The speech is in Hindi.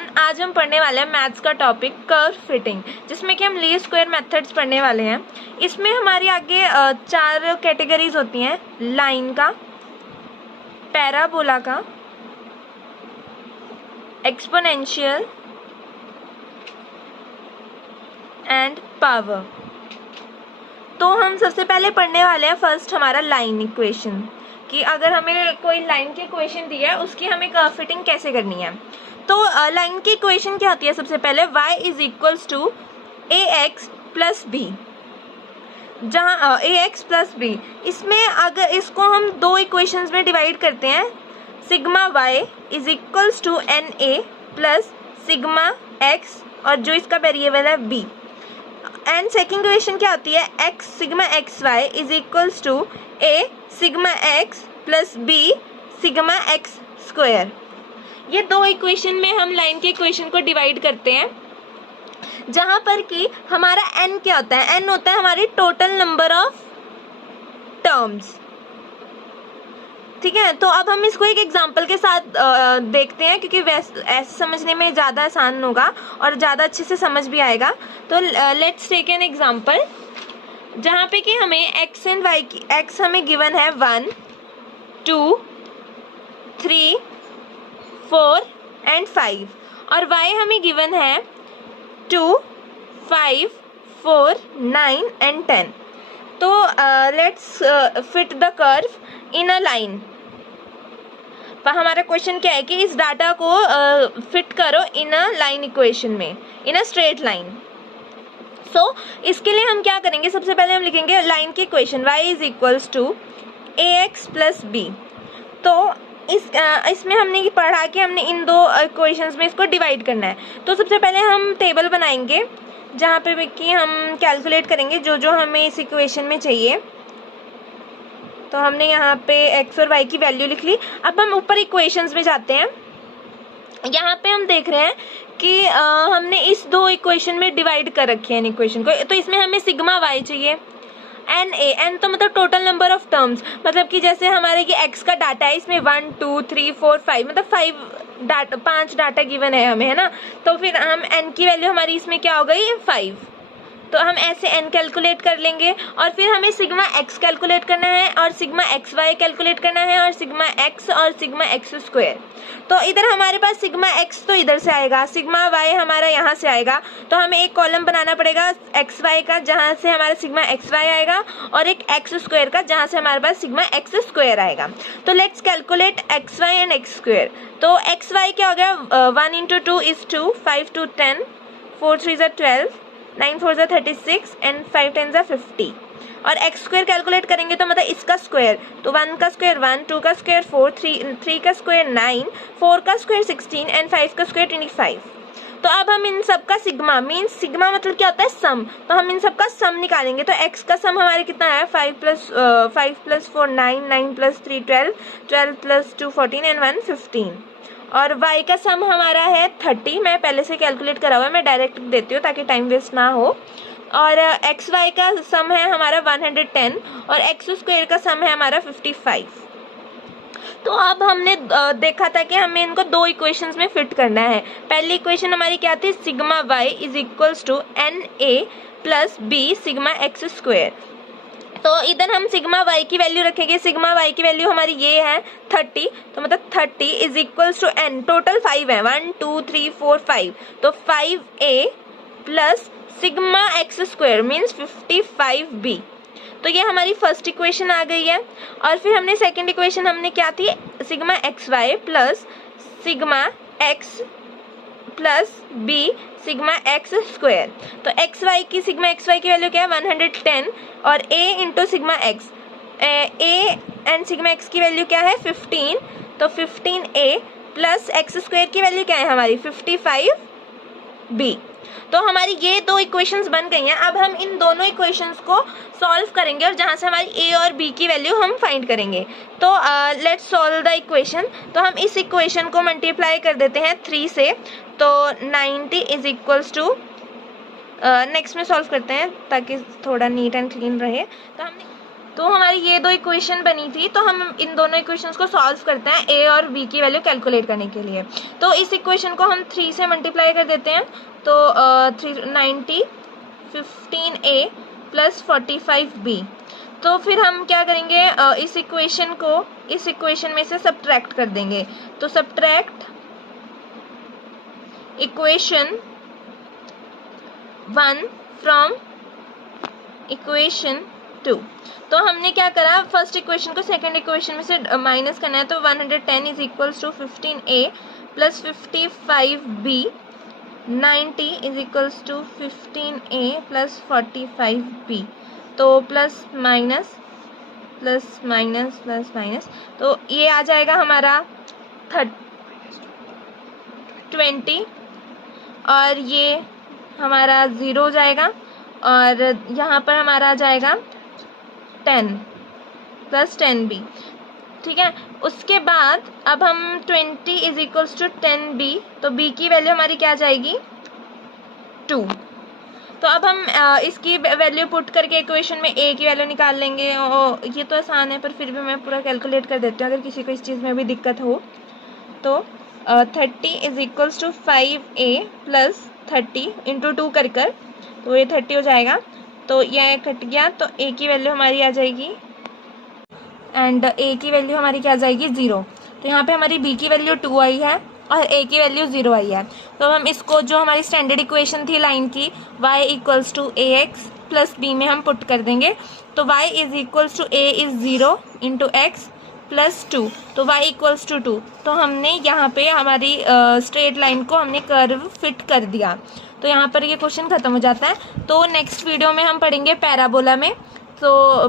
एवरीवन, आज हम पढ़ने वाले हैं मैथ्स का टॉपिक कर्व फिटिंग, जिसमें कि हम लीस्ट स्क्वायर मेथड्स पढ़ने वाले हैं। इसमें हमारी आगे 4 कैटेगरीज होती हैं, लाइन का, पैराबोला का, एक्सपोनेंशियल एंड पावर। तो हम सबसे पहले पढ़ने वाले हैं फर्स्ट हमारा लाइन इक्वेशन, कि अगर हमें कोई लाइन की इक्वेशन दी है उसकी हमें कर्व फिटिंग कैसे करनी है। तो लाइन की इक्वेशन क्या होती है, सबसे पहले y is equals to a x plus b, जहाँ ए एक्स प्लस बी, इसमें अगर इसको हम दो इक्वेशंस में डिवाइड करते हैं, sigma y is equals to n a plus sigma x, और जो इसका वेरिएबल है b। एंड सेकेंड इक्वेशन क्या होती है, x sigma x y is equals to a sigma x plus b sigma x square. ये दो इक्वेशन में हम लाइन के इक्वेशन को डिवाइड करते हैं, जहाँ पर कि हमारा n क्या होता है, n होता है हमारी टोटल नंबर ऑफ टर्म्स। ठीक है, तो अब हम इसको एक एग्जांपल के साथ देखते हैं, क्योंकि ऐसे समझने में ज़्यादा आसान होगा और ज़्यादा अच्छे से समझ भी आएगा। तो लेट्स टेक एन एग्जांपल, जहाँ पे कि हमें x एंड y की, x हमें गिवन है 1, 2, 3, 4 एंड 5, और y हमें गिवन है 2, 5, 4, 9 एंड 10। तो let's fit the curve in a line. पर हमारा क्वेश्चन क्या है कि इस डाटा को फिट करो इन अ लाइन इक्वेशन में, इन अ स्ट्रेट लाइन। सो इसके लिए हम क्या करेंगे, सबसे पहले हम लिखेंगे लाइन की equation y is equals to a x plus b. तो इसमें हमने पढ़ा कि हमने इन दो इक्वेशंस में इसको डिवाइड करना है। तो सबसे पहले हम टेबल बनाएंगे, जहाँ पे कि हम कैलकुलेट करेंगे जो जो हमें इस इक्वेशन में चाहिए। तो हमने यहाँ पे x और y की वैल्यू लिख ली। अब हम ऊपर इक्वेशंस में जाते हैं। यहाँ पे हम देख रहे हैं कि हमने इस दो इक्वेशन में डिवाइड कर रखे हैं इन इक्वेशन को। तो इसमें हमें सिग्मा y चाहिए, एन ए, एन तो मतलब टोटल नंबर ऑफ टर्म्स, मतलब कि जैसे हमारे कि x का डाटा है, इसमें 1, 2, 3, 4, 5, मतलब 5 डाटा गिवन है हमें, है ना। तो फिर हम n की वैल्यू हमारी इसमें क्या हो गई, 5। तो हम ऐसे n कैलकुलेट कर लेंगे, और फिर हमें सिग्मा x कैलकुलेट करना है, और सिग्मा एक्स वाई कैलकुलेट करना है, और सिग्मा x और सिग्मा x स्क्वायर। तो इधर हमारे पास सिग्मा x तो इधर से आएगा, सिग्मा y हमारा यहाँ से आएगा। तो हमें एक कॉलम बनाना पड़ेगा एक्स वाई का, जहाँ से हमारा सिग्मा एक्स वाई आएगा, और एक एक्स स्क्वायर का, जहाँ से हमारे पास सिग्मा एक्स स्क्वायर आएगा। तो let's calculate x y and x square. तो एक्स वाई क्या हो गया, 1 इंटू 2 इज 2, 5 2 10, 4 3 12, 9 4 36 एंड 5 10 50। और एक्स स्क्वायर कैलकुलेट करेंगे तो मतलब इसका स्क्वायर, तो 1 का स्क्वायर 1, 2 का स्क्वायर 4, 3 का स्क्वायर 9, 4 का स्क्वायर 16 एंड 5 का स्क्वायर 25। तो अब हम इन सब का सिग्मा, मीन्स सिग्मा मतलब क्या होता है, सम। तो हम इन सब का सम निकालेंगे। तो x का सम हमारे कितना है, 5 प्लस 4 9, 9 प्लस 3 12, 12 प्लस 2 14 एंड 1 15। और y का सम हमारा है 30। मैं पहले से कैलकुलेट करा हुआ है, मैं डायरेक्ट देती हूँ ताकि टाइम वेस्ट ना हो। और एक्स वाई का सम है हमारा 110, और एक्स स्क्वायर का सम है हमारा 55। तो अब हमने देखा था कि हमें इनको दो इक्वेशंस में फिट करना है। पहली इक्वेशन हमारी क्या थी, sigma y is equals to n a plus b sigma x square. तो इधर हम सिग्मा y की वैल्यू रखेंगे, सिग्मा y की वैल्यू हमारी ये है 30। तो मतलब 30 is equals to n, total 5 है, 1 2 3 4 5, तो 5a plus sigma x square means 55b। तो ये हमारी फर्स्ट इक्वेशन आ गई है। और फिर हमने सेकंड इक्वेशन हमने क्या थी, sigma x y plus sigma x plus b sigma x square. तो एक्स वाई की, सिग्मा एक्स वाई की वैल्यू क्या है, 110, और a into sigma x, a and sigma x की वैल्यू क्या है, 15। तो 15a प्लस एक्स स्क्वायर की वैल्यू क्या है हमारी, 55b। तो हमारी ये दो इक्वेशंस बन गई हैं। अब हम इन दोनों इक्वेशंस को सॉल्व करेंगे, और जहाँ से हमारी a और b की वैल्यू हम फाइंड करेंगे। तो लेट्स सॉल्व द इक्वेशन। तो हम इस इक्वेशन को मल्टीप्लाई कर देते हैं 3 से। तो 90 इज इक्वल्स टू, नेक्स्ट में सॉल्व करते हैं ताकि थोड़ा नीट एंड क्लीन रहे। तो हमने तो हमारी ये दो इक्वेशन बनी थी, तो हम इन दोनों इक्वेशंस को सॉल्व करते हैं ए और बी की वैल्यू कैलकुलेट करने के लिए। तो इस इक्वेशन को हम 3 से मल्टीप्लाई कर देते हैं, तो 90 15a प्लस 45b। तो फिर हम क्या करेंगे, इस इक्वेशन को इस इक्वेशन में से सब्ट्रैक्ट कर देंगे। तो सब्ट्रैक्ट इक्वेशन 1 फ्रॉम इक्वेशन 2। तो हमने क्या करा, फर्स्ट इक्वेशन को सेकंड इक्वेशन में से माइनस करना है। तो 110 is equals to 15a plus 55b, 90 is equals to 15a plus 45b। तो plus minus plus minus plus minus, तो ये आ जाएगा हमारा 20 और ये हमारा 0 हो जाएगा, और यहाँ पर हमारा आ जाएगा 10 प्लस 10b। ठीक है, उसके बाद अब हम 20 इज इक्वल्स टू 10b, तो b की वैल्यू हमारी क्या आ जाएगी 2। तो अब हम इसकी वैल्यू पुट करके इक्वेशन में a की वैल्यू निकाल लेंगे। और ये तो आसान है, पर फिर भी मैं पूरा कैलकुलेट कर देती हूँ अगर किसी को इस चीज़ में भी दिक्कत हो। तो 30 is equals to 5a plus 30 into 2 कर तो ये 30 हो जाएगा। तो यह कट गया, तो a की वैल्यू हमारी आ जाएगी, एंड a की वैल्यू हमारी क्या आ जाएगी 0। तो यहाँ पे हमारी b की वैल्यू 2 आई है और a की वैल्यू 0 आई है। तो अब हम इसको, जो हमारी स्टैंडर्ड इक्वेशन थी लाइन की, y equals to a x plus b में हम पुट कर देंगे। तो y is equals to a is 0 into x plus 2, तो y इक्वल्स टू 2। तो हमने यहाँ पे हमारी स्ट्रेट लाइन को हमने कर्व फिट कर दिया। तो यहाँ पर ये क्वेश्चन ख़त्म हो जाता है। तो नेक्स्ट वीडियो में हम पढ़ेंगे पैराबोला में। तो